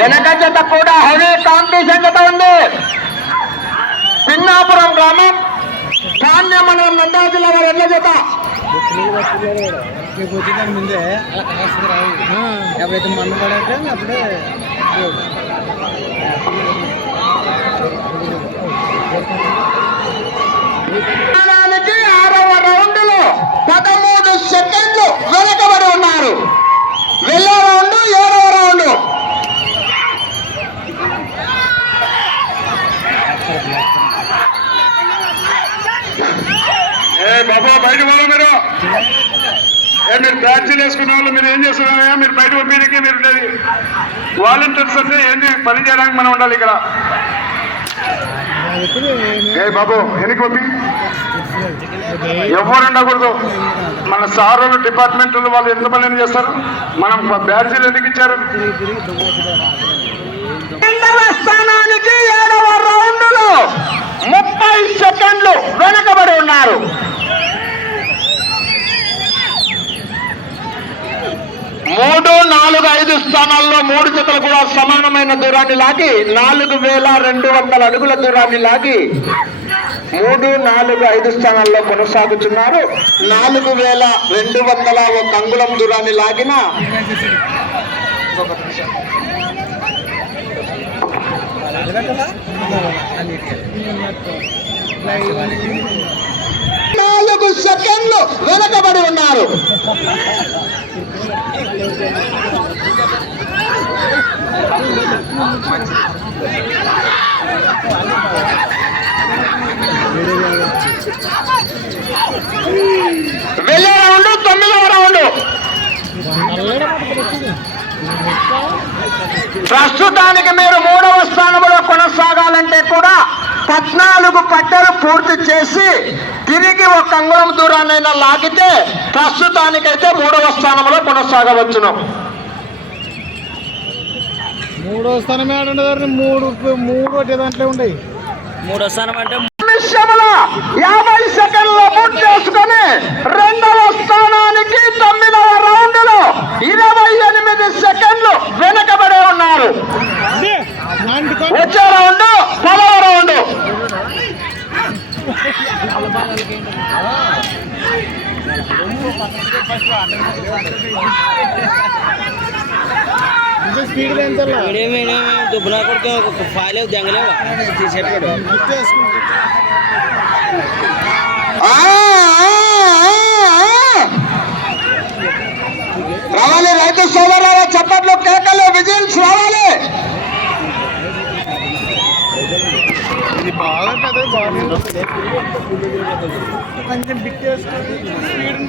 వెనక జత కూడా హెవీ కాంపిటీషన్ జత ఉంది పిన్నాపురం గ్రామం ధాన్య మండలం నంద్యాల జిల్లా వారి ఎడ్ల జత మీకు వచ్చిందని ముందే అలా కాస్త రావు ఎప్పుడైతే మన్ను పడేస్తే అప్పుడే ఏ బాబా బయట వాళ్ళు మీరు. ఏ మీరు బ్యాచ్లు వేసుకున్న వాళ్ళు మీరు ఏం చేస్తున్నారా మీరు బయట పంపించడానికి మీరు ఉండేది. వాలంటీర్స్ అంటే ఏంటి పని చేయడానికి మనం ఉండాలి ఇక్కడ. ఏ బాబు ఎనికి పంపి. ఎవరు ఉండకూడదు. మన సార్ డిపార్ట్మెంట్ వాళ్ళు ఎంత పని చేస్తారు? మనం బ్యాచ్లు ఎందుకు ఇచ్చారు? స్థానానికి సెకండ్లు వెనకబడి ఉన్నారు. మూడు నాలుగు ఐదు స్థానాల్లో మూడు జతలు కూడా సమానమైన దూరాన్ని లాగి నాలుగు వేల రెండు వందల అడుగుల దూరాన్ని లాగి మూడు నాలుగు ఐదు స్థానాల్లో కొనసాగుతున్నారు. నాలుగు వేల రెండు వందల ఒక అంగుళం దూరాన్ని లాగిన నాలుగు సెకండ్లు వెనకబడి ఉన్నారు. వెళ్ళే రౌండ్ తొమ్మిదవ రౌండ్. ప్రస్తుతానికి మీరు మూడవ స్థానంలో కొనసాగాలంటే కూడా పద్నాలుగు పట్టెలు పూర్తి చేసి తిరిగి ఒక అంగుళం దూరాన్నైనా లాగితే ప్రస్తుతానికైతే మూడవ స్థానంలో కొనసాగవచ్చును. మూడో స్థానం ఏడుండదు మూడు మూడు ఒకటి దాంట్లో ఉండయి మూడో స్థానం అంటే యాభై సెకండ్లు పూర్తి చేసుకొని రెండవ స్థానానికి తొమ్మిదవ రౌండ్లో ఇరవై ఎనిమిది సెకండ్లు వెనకబడే ఉన్నారు వచ్చే రౌండ్ పదవ రౌండ్ స్పీడ్ పెంచాలా దుబ్బునా కొడుకు ఒక ఫాయిల్ దెంగలేవా తీసేటాడు ఆ, ఆ, ఆ, రావాలి రైతు సోదరుల చప్పట్లు కేకలు విజిల్స్ రావాలి. ఇది బాగా పెద్దది బాగా కొంచెం బిట్ చేసుకొని స్పీడ్